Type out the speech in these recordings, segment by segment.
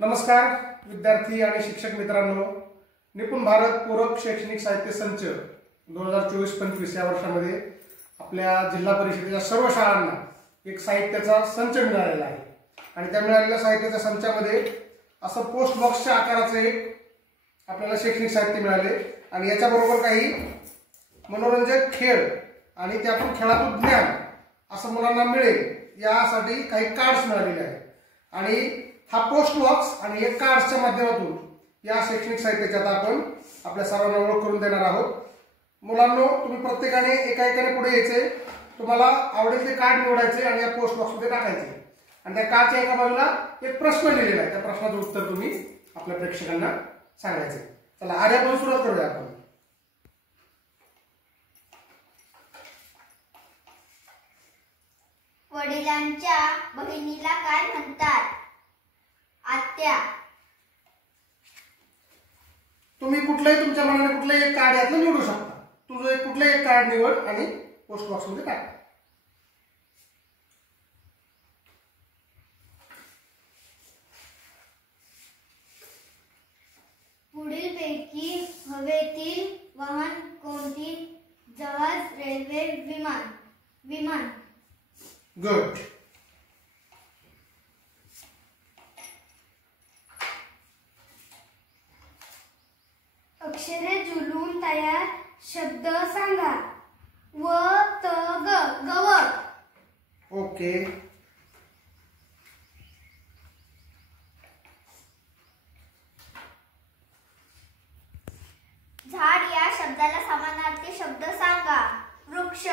नमस्कार विद्यार्थी आणि शिक्षक मित्रांनो, निपुण भारत पूरक शैक्षणिक साहित्य संच 2024-25 या वर्षामध्ये आपल्या जिल्हा परिषदेच्या सर्व शाळांना एक साहित्याचा संच मिळालेला आहे आणि त्या मिळालेल्या साहित्याच्या संचामध्ये असं पोस्ट बॉक्सच्या आकाराचे एक आपल्याला शैक्षणिक साहित्य मिळाले आणि याच्याबरोबर काही मनोरंजक खेळ आणि त्यातून खेळातून ज्ञान असं मुलांना मिळेल यासाठी काही कार्ड्स मिळालेले आहेत आणि हा पोस्ट बॉक्स आणि एक कार्ड्सच्या माध्यमातून या शैक्षणिक साहित्याची आता आपण आपल्या सर्वांना ओळख करून देणार आहोत। मुलांनो, तुम्ही प्रत्येकाने एकाने पुढे यायचे, तुम्हाला आवडेल ते कार्ड निवडायचे आणि या पोस्ट बॉक्समध्ये टाकायचे आणि त्या कार्डच्या एका बाजूला एक प्रश्न लिहिलेला आहे, त्या प्रश्नाचं उत्तर तुम्ही आपल्या प्रेक्षकांना सांगायचे। चला आल्यापासून सुरुवात करूया आपण। वडिलांच्या बहिणीला काय म्हणतात? आत्या। तुम्ही कुठलंही तुमच्या मनाने कुठलंही एक कार्ड यातलं निवडू शकता। तुझं एक कुठलंही एक कार्ड निवड आणि पोस्ट बॉक्स मध्ये टाक। पुढीलपैकी हवेतील वाहन कोणती? जहाज, रेल्वे, विमान। गुड। अक्षरे जुळवून तयार शब्द सांगा। व त ग, गवत। ओके। झाड या शब्दाला समानार्थी शब्द सांगा। वृक्ष।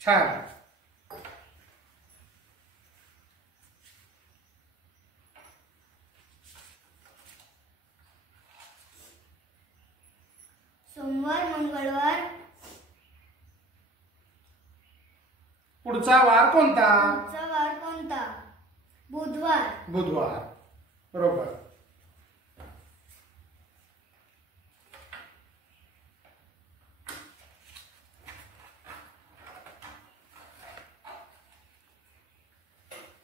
छान। सोमवार, मंगळवार। पुढचा वार कोणता? पुढचा वार कोणता? बुधवार। बुधवार। बरोबर।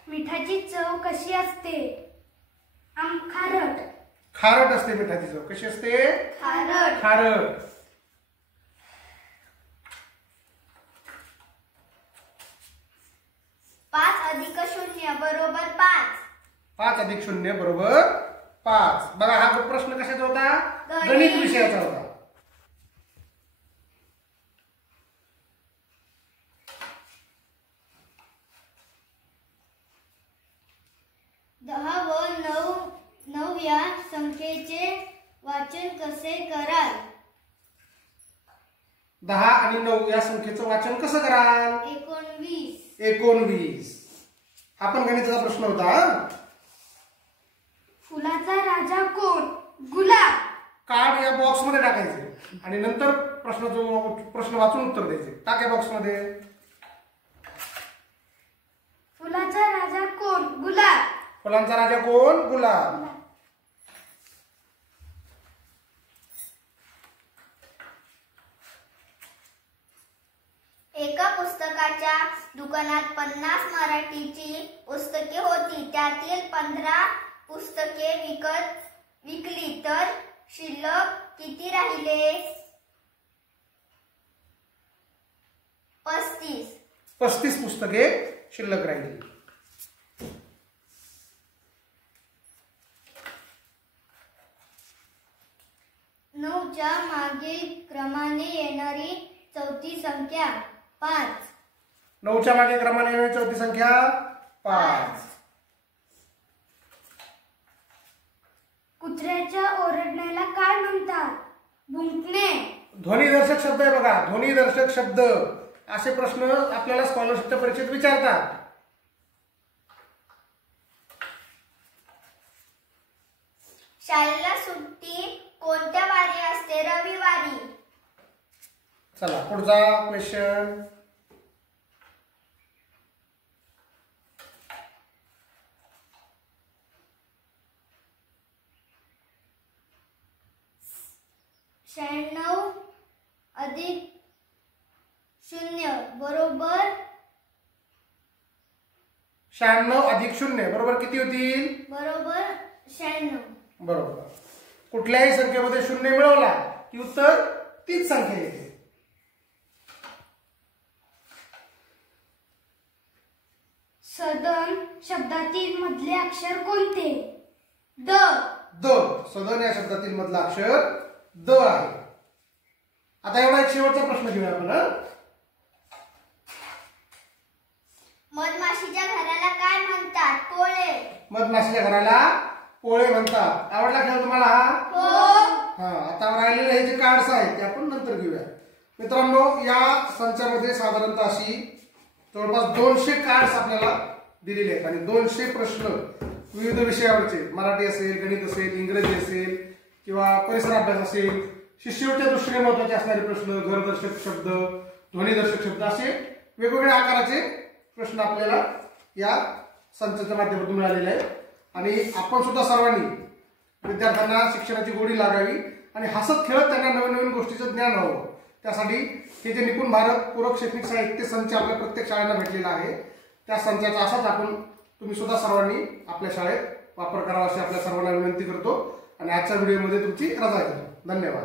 मिठाची चव कशी असते? खारट। खारट असते मिठाची चव। कशी असते? खारट। खारट। 5 अधिक 0 बरोबर 5। 5 अधिक 0 बरोबर 5। बघा हा प्रश्न कशाचा होता? गणित विषयाचा होता। दहा व 9 या संख्येचे वाचन कसे कराल? 10 आणि 9 या संख्येचं वाचन कसं कराल? 19। 19। हा पण गणिताचा प्रश्न होता। फुलाचा राजा कोण? गुलाब। कार्ड या बॉक्स मध्ये टाकायचे आणि नंतर प्रश्न वाचून उत्तर द्यायचे। टाक या बॉक्स मध्ये। फुलाचा राजा कोण? गुलाब। फुलांचा राजा कोण? गुलाब। एका पुस्तकाच्या दुकानात 50 मराठीची पुस्तके होती। त्यातील 15 पुस्तके विकली तर शिल्लक किती राहिले? 35। 35 पुस्तके शिल्लक राहिली। च्या मागील क्रमाने येणारी चौथी संख्या 5। 9च्या मागे क्रमाने येणारी चौथी संख्या 5। कुत्र्याच्या ओरडण्याला काय म्हणतात? भुंकणे। ध्वनिदर्शक शब्द आहे बघा, ध्वनिदर्शक शब्द असे प्रश्न आपल्याला स्कॉलरशिपच्या परीक्षेत विचारतात। शाळेला सुट्टी कोणत्या वारी असते? रविवारी। चला पुढचा क्वेश्चन। शहाण्णव अधिक 0 बरोबर 96 अधिक 0 बरोबर किती होतील? बरोबर 96. बरोबर. कुठल्याही संख्येमध्ये शून्य मिळवला की उत्तर तीच संख्या येते. सदन शब्दातील मधले अक्षर कोणते? द. द. सदन या शब्दातील मधला अक्षर द आहे. आता एवढा एक शेवटचा प्रश्न घेऊया आपण. मधमाशीच्या घराला काय म्हणतात? पोळे. मधमाशीच्या घराला पोळे म्हणतात. आवडला खेळ तुम्हाला हा? हो. हा. आता राहिलेले हे जे कार्ड्स आहेत ते आपण नंतर घेऊया. मित्रांनो, या संचामध्ये साधारणतः अशी जवळपास 200 कार्ड्स आपल्याला दिलेले आहेत आणि 200 प्रश्न विविध विषयावरचे, मराठी असेल, गणित असेल, इंग्रजी असेल किंवा परिसर अभ्यास असेल, शिष्यवृत्तीच्या दृष्टीने महत्त्वाचे असणारे प्रश्न, घरदर्शक शब्द, ध्वनिदर्शक शब्द, असे वेगवेगळ्या आकाराचे प्रश्न आपल्याला या संचाच्या माध्यमातून मिळालेले आहेत. आणि आपण सुद्धा सर्वांनी विद्यार्थ्यांना शिक्षणाची गोडी लागावी आणि हसत खेळत त्यांना नवीन नवीन गोष्टीचं ज्ञान व्हावं, त्यासाठी हे जे निपुण भारत पूरक शैक्षणिक साहित्य संच आपल्या प्रत्येक शाळेला भेटलेला आहे, त्या संचाचा असाच आपण तुम्ही सुद्धा सर्वांनी आपल्या शाळेत वापर करावा अशी आपल्या सर्वांना विनंती करतो आणि आजच्या व्हिडिओमध्ये तुमची रजा घेतो. धन्यवाद.